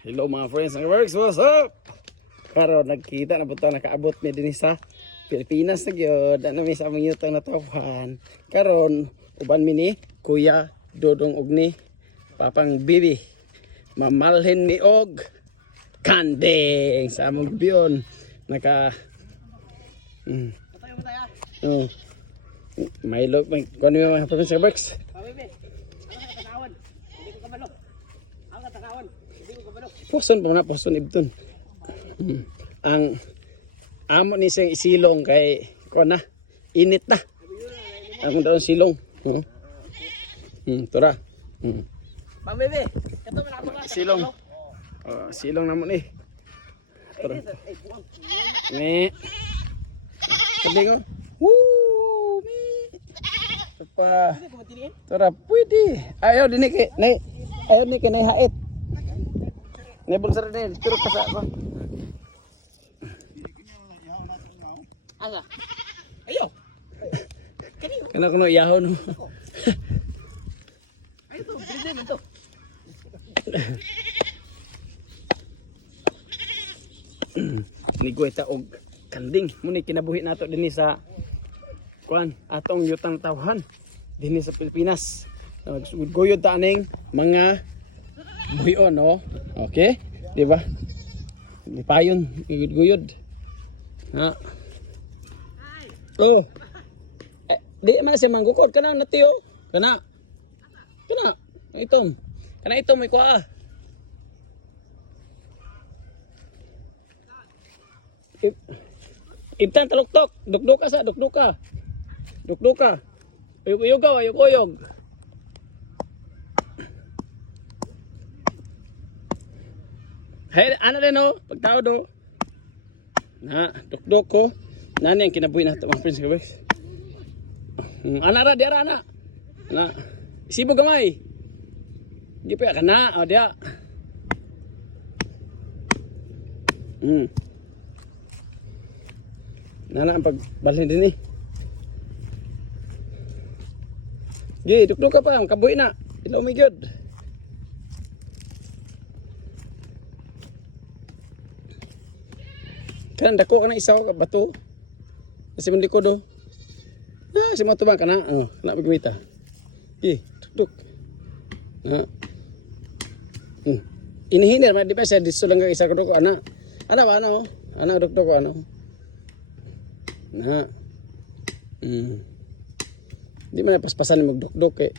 Hello mga friends ng works, what's up? Karon nagkita na butang nakaabot mi dinhi sa Pilipinas na gyud. Ano mi sa among yutang natawan. Karon uban mi ni Kuya Dodong ug ni Papang Bibi. Mamalhin mi og kandeng sa among biyon. Naka Milo may kuno mga friends ng works. Poson pa na, poson ibton. Ang amo ni siyang isilong kay ko na init na. Ang daw silong. Tora. Pambebe, ito man ako ba? Silong. Silong na mo ni. Tora. Ni. Sabi ko. Woo! Mi. Pa. Tora, pwede. Ayaw din kay nay. Ayaw ni kay nay hait. Nebul sa rin, turut ka sa ako. Asa? Ayaw! Kana kuno iyahon. Ayaw to, bilhin mo to. Nigoy ta og kanding. Muni kinabuhi nato dinhi sa kuan atong yutang tawhan dinhi sa Pilipinas. Guyod ta aning mga buhion, no? Okay? Di ba? Lipayon, guyod. Ha? Oh. Di man siya manggukod kana na tiyo. Kana. Kana. Itom. Kana itom may kuha. Ibtan taluktok, dukduka sa dukduka. Dukduka. Uyog-uyog, uyog-uyog. Hey, ano rin o? Pagtao do. Na, dukduk ko. Nani ang kinabuhi na ito mga friends guys. Ana ra, diara ana. Na, isibo gamay. Di pa ka na, o diya. Nana ang pagbalhin din eh. Gi, dukduk ka pa, ang kabuhi na. Ilaw may good. Kan dako kana isaw ka bato. Kasi man likod do. Si mo tubang kana. Na bigwita. Tuk. Inihiner man di ba sa diso lang isa ko do ana. Ana ba ano? Ana dok ko ano. Na. Di man paspasan magdok-dok eh.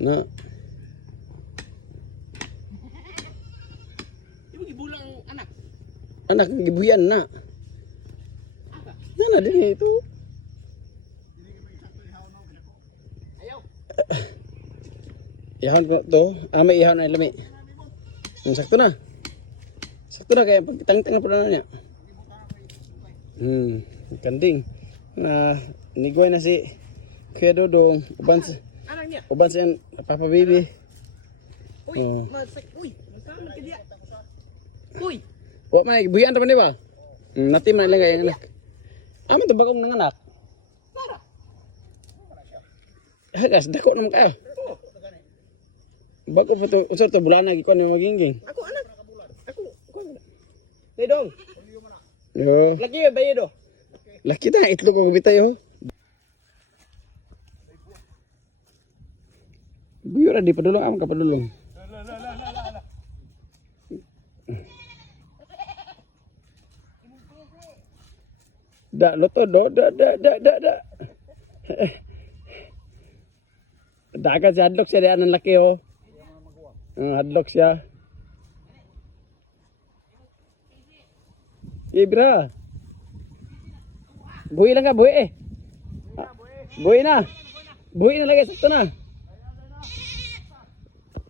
Na. Anak gibuyan na. Yan na din ito. Ayaw. Ihon ko to. May ihon na lami. Sakto na. Sakto na kaya pagtang-tang na po na niya. Kanding. Na nigoy na si Kuya Dodong. Uban siya Papa Bibi. Uy, uy, magkaman ka diya. Uy. Wa may buhian ta man di ba? Natim na lang kay anak. Amin to bagong nanganak. Para. Hagas dako naman kayo. Bago pa to, usor to bulan na gikuan ni maginging. Ako anak. Ako. Dedong. Yo, Lagi ba do? laki ta itlog ko bitay ho. Buyura di padulong am ka padulong. Da loto do da. Daga si hadlok siya diyan ang laki oh. Hadlok siya. Ibra. Buhi lang ka, buhi eh. Buhi na. Buhi na lagi sakto na.